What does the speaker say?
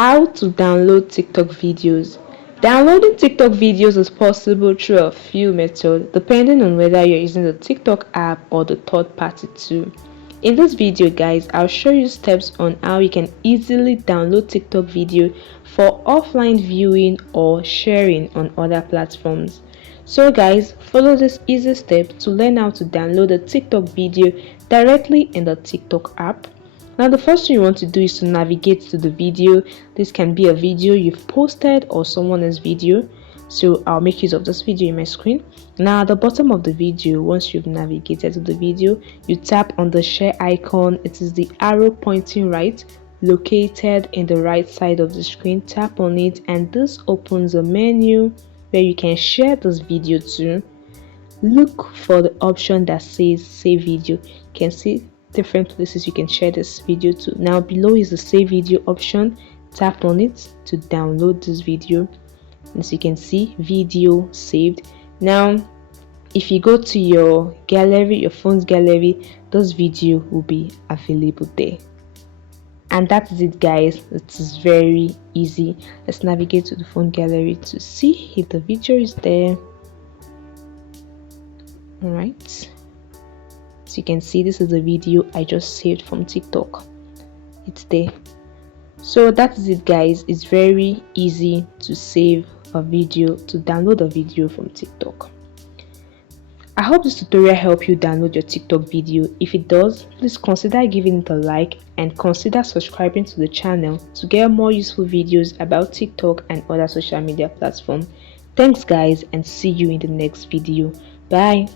How to download TikTok videos. Downloading TikTok videos is possible through a few methods depending on whether you're using the TikTok app or the third-party tool. In this video guys, I'll show you steps on how you can easily download TikTok video for offline viewing or sharing on other platforms. So guys, follow this easy step to learn how to download a TikTok video directly in the TikTok app. Now the first thing you want to do is to navigate to the video. This can be a video you've posted or someone else's video. So I'll make use of this video in my screen. Now at the bottom of the video, once you've navigated to the video, you tap on the share icon. It is the arrow pointing right, located in the right side of the screen. Tap on it and this opens a menu where you can share this video to. Look for the option that says save video. You can see different places you can share this video to. Now below is the save video option. Tap on it to download this video. As you can see, video saved. Now if you go to your gallery, your phone's gallery, this video will be available there. And that is it guys. It is very easy. Let's navigate to the phone gallery to see if the video is there. All right, so you can see this is the video I just saved from TikTok. It's there. So that is it guys. It's very easy to save a video, to download a video from TikTok. I hope this tutorial helped you download your TikTok video. If it does, please consider giving it a like and consider subscribing to the channel to get more useful videos about TikTok and other social media platforms. Thanks guys, and see you in the next video. Bye.